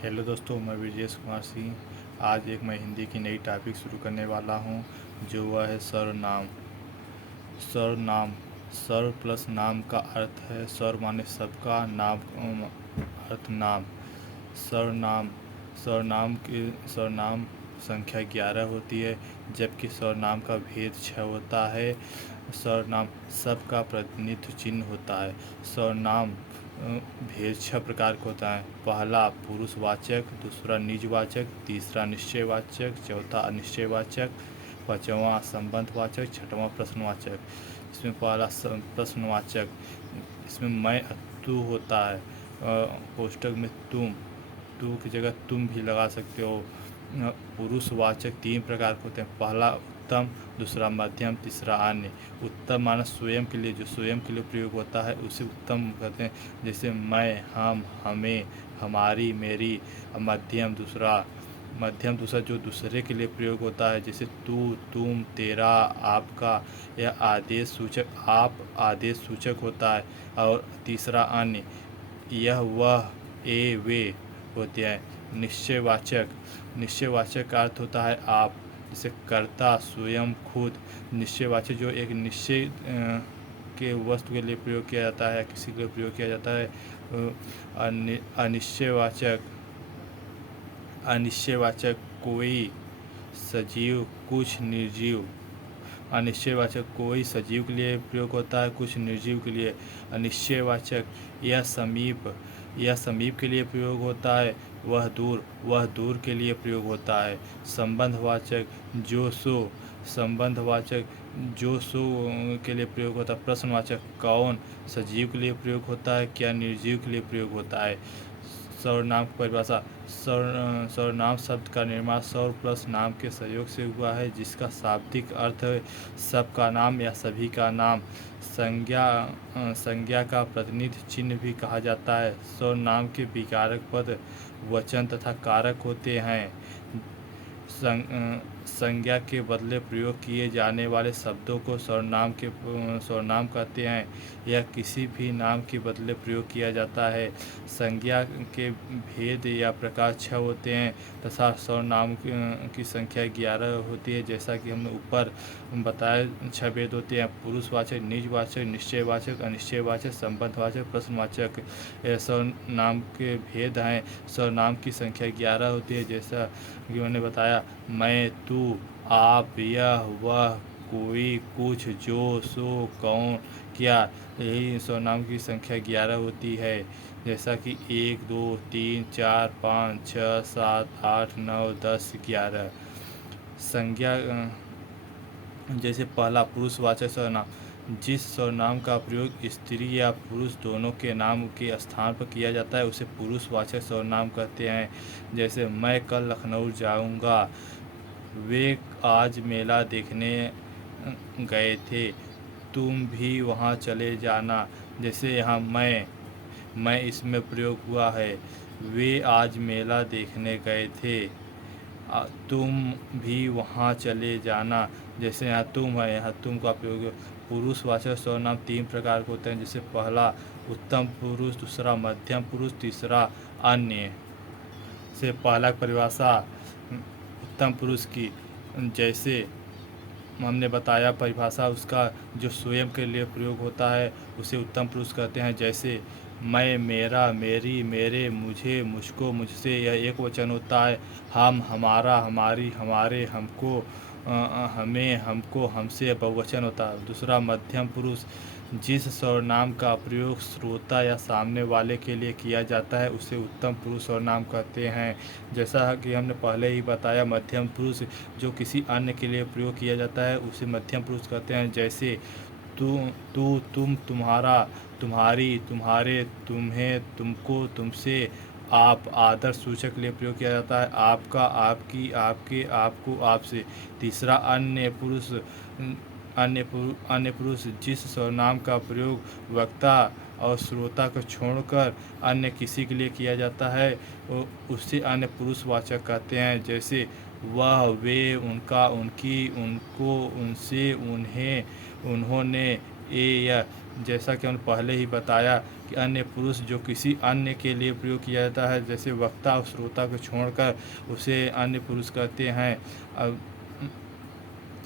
Hello दोस्तों, मैं ब्रजेश कुमार सिंह। आज मैं हिंदी की नई टॉपिक शुरू करने वाला हूँ, जो वह है सर्वनाम। सर्वनाम। सर्व प्लस नाम का अर्थ है सर्व माने सबका, नाम अर्थ नाम। सर्वनाम। सर्वनाम संख्या 11 होती है, जबकि सर्वनाम का भेद 6 होता है। सर्वनाम सबका प्रतिनिधित्व चिन्ह होता है। सर्वनाम भेद 6 प्रकार का होता है। पहला पुरुषवाचक, दूसरा निजवाचक, तीसरा निश्चयवाचक, चौथा अनिश्चयवाचक, पांचवा संबंधवाचक, छठवां प्रश्नवाचक। इसमें पहला प्रश्नवाचक, इसमें मैं तू होता है। कोष्ठक में तुम, तू की जगह तुम भी लगा सकते हो। पुरुषवाचक 3 प्रकार के होते हैं। पहला उत्तम, दूसरा मध्यम, तीसरा अन्य। उत्तम माना स्वयं के लिए, जो स्वयं के लिए प्रयोग होता है उसे उत्तम कहते हैं। जैसे मैं, हम, हमें, हमारी, मेरी। मध्यम दूसरा जो दूसरे के लिए प्रयोग होता है, जैसे तू, तुम, तेरा, आपका। यह आदेश सूचक, आप आदेश सूचक होता है। और तीसरा अन्य, यह, वह, ए, वे होते हैं। निश्चयवाचक का अर्थ होता है आप, जैसे कर्ता, स्वयं, खुद। निश्चयवाचक जो एक निश्चय के वस्तु के लिए प्रयोग किया जाता है या किसी के लिए प्रयोग किया जाता है। अनिश्चयवाचक अनिश्चयवाचक कोई सजीव, कुछ निर्जीव। अनिश्चयवाचक कोई सजीव के लिए प्रयोग होता है, कुछ निर्जीव के लिए। अनिश्चयवाचक यह समीप के लिए प्रयोग होता है, वह दूर के लिए प्रयोग होता है। संबंधवाचक संबंधवाचक जो सो के लिए प्रयोग होता है। प्रश्नवाचक कौन सजीव के लिए प्रयोग होता है, क्या निर्जीव के लिए प्रयोग होता है। सर्वनाम की परिभाषा। सर्वनाम शब्द का निर्माण सर्व प्लस नाम के सहयोग से हुआ है, जिसका शाब्दिक अर्थ है सबका नाम या सभी का नाम। संज्ञा का प्रतिनिधि चिन्ह भी कहा जाता है। सर्वनाम के विकारक पद वचन तथा कारक होते हैं। संज्ञा के बदले प्रयोग किए जाने वाले शब्दों को सर्वनाम कहते हैं। यह किसी भी नाम के बदले प्रयोग किया जाता है। संज्ञा के भेद या प्रकार 6 होते हैं तथा सर्वनाम की संख्या 11 होती है। जैसा कि हमने ऊपर बताया, 6 भेद होते हैं: पुरुषवाचक, निजवाचक, निश्चयवाचक, अनिश्चयवाचक, संबंधवाचक, प्रश्नवाचक। यह सर्वनाम के भेद हैं। सर्वनाम की संख्या 11 होती है, जैसा कि मैंने बताया। मैं, तू, आप, यह, वह, कोई, कुछ, जो, सो, कौन, क्या। यही सर्वनाम की संख्या 11 होती है। जैसा कि 1, 2, 3, 4, 5, 6, 7, 8, 9, 10, 11। संज्ञा जैसे पहला पुरुषवाचक सर्वनाम। जिस सर्वनाम का प्रयोग स्त्री या पुरुष दोनों के नाम के स्थान पर किया जाता है उसे पुरुषवाचक सर्वनाम कहते हैं। जैसे मैं कल लखनऊ जाऊंगा, वे आज मेला देखने गए थे, तुम भी वहां चले जाना। जैसे यहाँ मैं इसमें प्रयोग हुआ है। वे आज मेला देखने गए थे, तुम भी वहाँ चले जाना। जैसे यहाँ तुम है, यहाँ तुम का प्रयोग। पुरुषवाचक सर्वनाम 3 प्रकार के होते हैं, जैसे पहला उत्तम पुरुष, दूसरा मध्यम पुरुष, तीसरा अन्य। से पहला परिभाषा उत्तम पुरुष की, जैसे हमने बताया परिभाषा उसका, जो स्वयं के लिए प्रयोग होता है उसे उत्तम पुरुष कहते हैं। जैसे मैं, मेरा, मेरी, मेरे, मुझे, मुझको, मुझसे, यह एक वचन होता है। हम, हमारा, हमारी, हमारे, हमको, हमें, हमको, हमसे बहुवचन होता है। दूसरा मध्यम पुरुष, जिस सर्वनाम का प्रयोग श्रोता या सामने वाले के लिए किया जाता है उसे उत्तम पुरुष सर्वनाम कहते हैं। जैसा कि हमने पहले ही बताया, मध्यम पुरुष जो किसी अन्य के लिए प्रयोग किया जाता है उसे मध्यम पुरुष कहते हैं। जैसे तू, तुम, तुम्हारा, तुम्हारी, तुम्हारे, तुम्हें, तुमको, तुमसे। आप आदर सूचक के लिए प्रयोग किया जाता है। आपका, आपकी, आपके, आपको, आपसे। तीसरा अन्य पुरुष जिस सर्वनाम का प्रयोग वक्ता और श्रोता को छोड़कर अन्य किसी के लिए किया जाता है उसे अन्य पुरुषवाचक कहते हैं। जैसे वह, वे, उनका, उनकी, उनको, उनसे, उन्हें, उन्होंने, ये, यह। जैसा कि हमने पहले ही बताया कि अन्य पुरुष जो किसी अन्य के लिए प्रयोग किया जाता है, जैसे वक्ता और श्रोता को छोड़कर उसे अन्य पुरुष कहते हैं। अब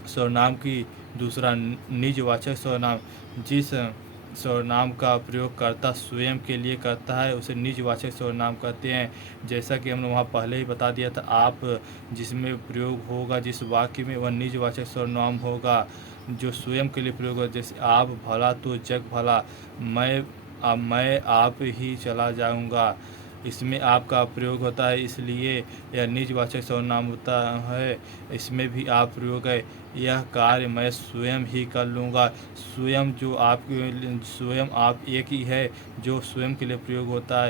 सर्वनाम की दूसरा निजवाचक सर्वनाम, जिस सर्वनाम का प्रयोग कर्ता स्वयं के लिए करता है उसे निजवाचक सर्वनाम कहते हैं। जैसा कि हमने वहाँ पहले ही बता दिया था, आप जिसमें प्रयोग होगा जिस वाक्य में, वह निजवाचक सर्वनाम होगा जो स्वयं के लिए प्रयोग होगा। जैसे आप भला तो जग भला, मैं आप ही चला जाऊंगा, इसमें आपका प्रयोग होता है, इसलिए यह निजवाचक सर्वनाम होता है। इसमें भी आप प्रयोग है। यह कार्य मैं स्वयं ही कर लूँगा, स्वयं आप एक ही है जो स्वयं के लिए प्रयोग होता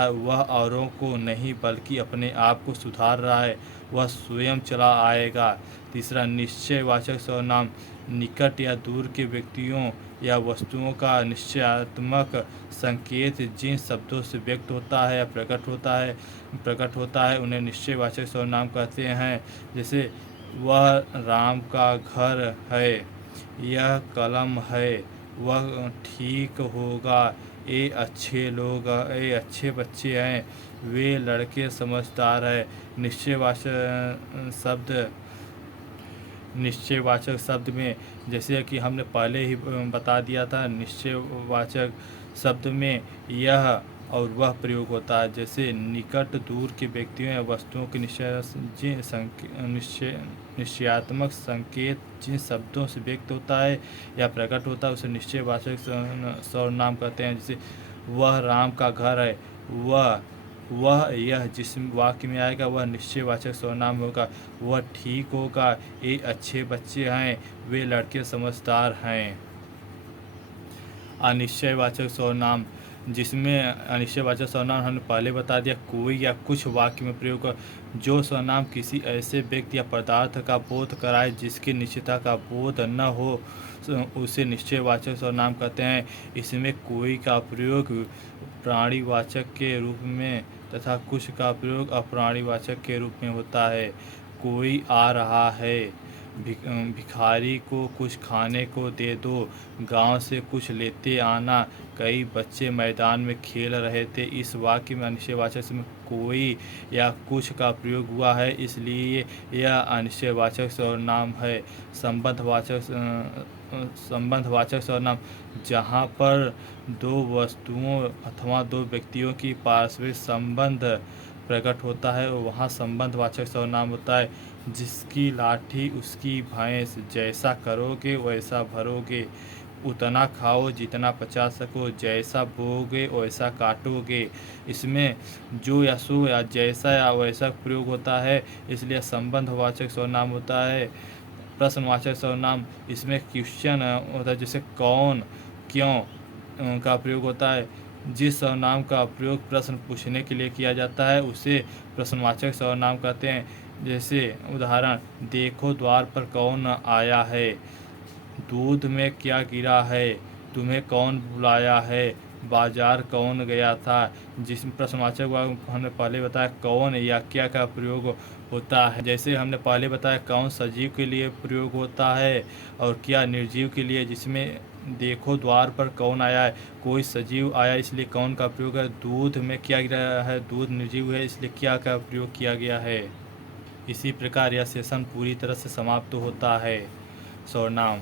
है। वह औरों को नहीं बल्कि अपने आप को सुधार रहा है, वह स्वयं चला आएगा। तीसरा निश्चयवाचक सर्वनाम, निकट या दूर के व्यक्तियों या वस्तुओं का निश्चयात्मक संकेत जिन शब्दों से व्यक्त होता है या प्रकट होता है उन्हें निश्चयवाचक सर्वनाम कहते हैं। जैसे वह राम का घर है, यह कलम है, वह ठीक होगा, ये अच्छे लोग, ये अच्छे बच्चे हैं, वे लड़के समझदार हैं। निश्चयवाचक शब्द में, जैसे कि हमने पहले ही बता दिया था, निश्चयवाचक शब्द में यह और वह प्रयोग होता है। जैसे निकट दूर के व्यक्तियों या वस्तुओं के निश्चयात्मक संकेत जिन शब्दों से व्यक्त होता है या प्रकट होता है उसे निश्चयवाचक सर्वनाम कहते हैं। जैसे वह राम का घर है, वह यह जिस वाक्य में आएगा वह निश्चयवाचक सर्वनाम होगा। वह ठीक होगा, ये अच्छे बच्चे हैं, वे लड़के समझदार हैं। अनिश्चयवाचक सर्वनाम, जिसमें अनिश्चयवाचक सर्वनाम हमने पहले बता दिया, कोई या कुछ वाक्य में प्रयोग जो सर्वनाम किसी ऐसे व्यक्ति या पदार्थ का बोध कराए जिसकी निश्चितता का बोध न हो उसे निश्चयवाचक सर्वनाम कहते हैं। इसमें कोई का प्रयोग प्राणीवाचक के रूप में तथा कुछ का प्रयोग अप्राणीवाचक के रूप में होता है। कोई आ रहा है, भिखारी को कुछ खाने को दे दो, गांव से कुछ लेते आना, कई बच्चे मैदान में खेल रहे थे। इस वाक्य में अनिश्चयवाचक में कोई या कुछ का प्रयोग हुआ है, इसलिए यह अनिश्चयवाचक सर्वनाम है। संबंधवाचक सर्वनाम, जहाँ पर दो वस्तुओं अथवा दो व्यक्तियों की पारस्परिक संबंध प्रकट होता है वहाँ संबंधवाचक सर्वनाम होता है। जिसकी लाठी उसकी भैंस, जैसा करोगे वैसा भरोगे, उतना खाओ जितना पचा सको, जैसा बोओगे वैसा काटोगे। इसमें जो या सो या जैसा या वैसा प्रयोग होता है, इसलिए संबंधवाचक सर्वनाम होता है। प्रश्नवाचक सर्वनाम, इसमें क्वेश्चन होता है, जैसे कौन, क्यों का प्रयोग होता है। जिस सर्वनाम का प्रयोग प्रश्न पूछने के लिए किया जाता है उसे प्रश्नवाचक सर्वनाम कहते हैं। जैसे उदाहरण, देखो द्वार पर कौन आया है, दूध में क्या गिरा है, तुम्हें कौन बुलाया है, बाजार कौन गया था। जिसमें प्रश्नवाचक हमने पहले बताया कौन या क्या का प्रयोग होता है। जैसे हमने पहले बताया कौन सजीव के लिए प्रयोग होता है और क्या निर्जीव के लिए। जिसमें देखो द्वार पर कौन आया है, कोई सजीव आया इसलिए कौन का प्रयोग है। दूध में क्या गिरा है, दूध निर्जीव है इसलिए क्या का प्रयोग किया गया है। इसी प्रकार यह सेशन पूरी तरह से समाप्त होता है। सर्वनाम।